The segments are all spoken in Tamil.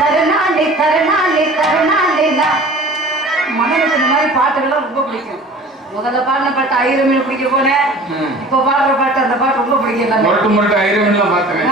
கருணாலே கருணாலே கருணாலே மகனுக்கு இந்த மாதிரி பாட்டுகள்லாம் ரொம்ப பிடிக்கும். முதல்ல பாடின பாட்டு ஐரமீன் பிடிக்க போனேன். இப்ப பாடுற பாட்டு அந்த பாட்டு ரொம்ப பிடிக்கல முரட்டு முரட்டு ஐரமீன்லாம் பாத்துறேன்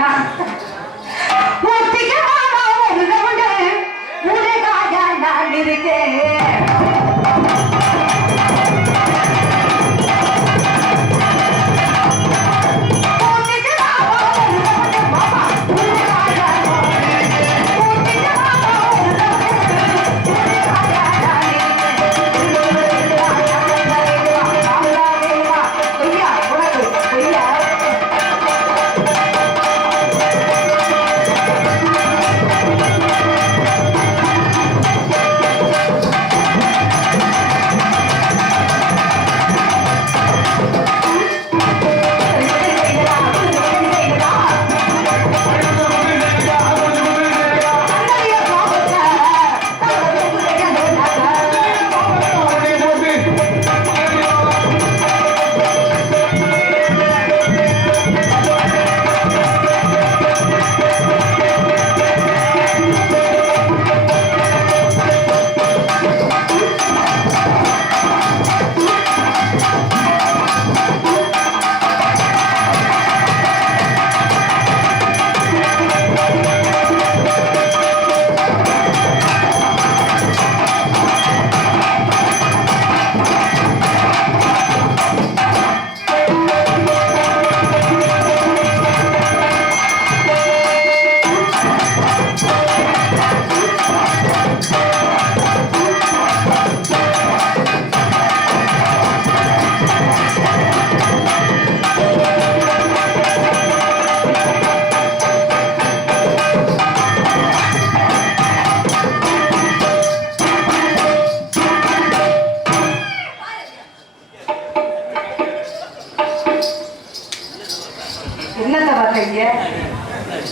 பார்த்தீங்க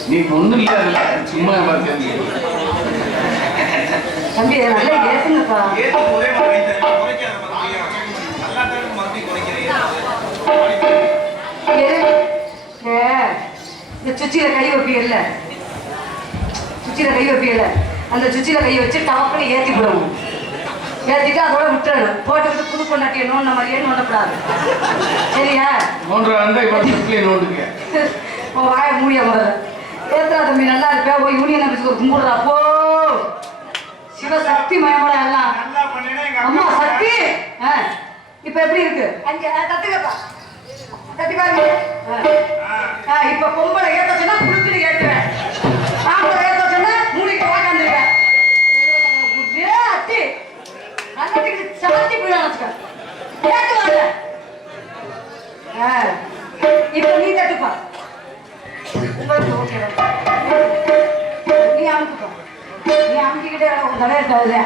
நீ ஒண்ணும் இல்ல சும்மா பார்த்தேன் தம்பி நல்லா ஏத்துங்கப்பா இந்த சுச்சியில கை வைப்பீங்கல்ல? சுச்சியில கை வைப்பீங்கல்ல? அந்த சுச்சியில கை வச்சு டவக்கனை ஏத்தி விடணும் ஏத்திட்டு அதோட விட்டுறணும். போட்டுக்கிட்டு புது பொண்டாட்டியை நோண்ட மாதிரியே நோண்டக்கூடாது. சரியா? நோண்டுற அந்த நோண்டுங்க. உன் வாயை மூடிய முதல்ல. ஏத்துறா தம்பி நல்லா இருப்பேன் போய் யூனியன் ஆஃபீஸ்க்கு ஒரு கும்பிடுறா. போ. சிவசக்தி மயமோட எல்லாம். நல்லா பண்ணீங்கன்னா எங்க அம்மா சக்தி. இப்ப எப்படி இருக்கு? அங்க கத்துக்கப்பா. கத்தி பாருங்க. ஆ. ஆ, இப்ப பொம்பளை ஏத்த சொன்னா புடிச்சிட்டு ஏத்துவேன் ஆம்பளை ஏத்த சொன்னா மூடிட்டு உட்காந்துருவேன் ஒரே அட்டி அன்னைக்கு சாத்தி போய் வச்சுக்க. இப்ப நீ தட்டுப்பா உங்களுக்கு ஓகே நீ அமுக்குப்பா நீ அமுக்கிக்கிட்டே தலையை தவிர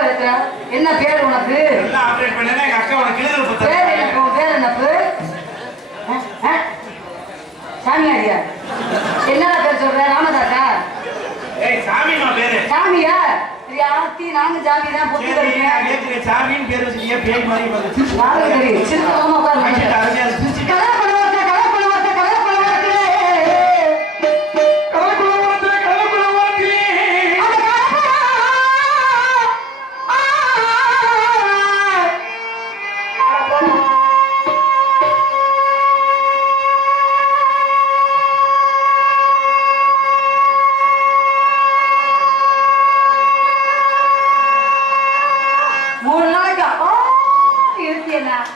எப்போ ஏத்துற என்ன பேர் உனக்கு? பேர் உன் பேர் என்னப்பு? சாமியாரியா? என்னடா பேர் சொல்ற? ராமதாசா? சாமியா? சரி ஆத்தி நாங்க ஜாமி தான் பொத்து பேர் பேய் மாதிரி சிரிக்காம உட்கார்ந்து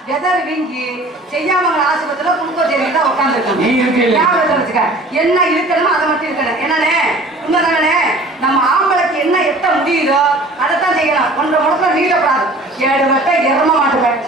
வெதர் வீங்கி செய்யாம ஆஸ்பத்திரியில குளுக்கோஸ் தான் இருக்கையில. ஞாபகத்துல வச்சுக்க. என்ன இருக்கணுமோ அதை மட்டும் இருக்கணும். என்னண்ணே? உண்மைதானே நம்ம ஆம்பளைக்கு என்ன எட்ட முடியுதோ அதைத்தான் செய்யணும் ஒன்றரை முடக்கம் நீட்டக்கூடாது ஏழு வட்டம் இறம மாட்டுவேன்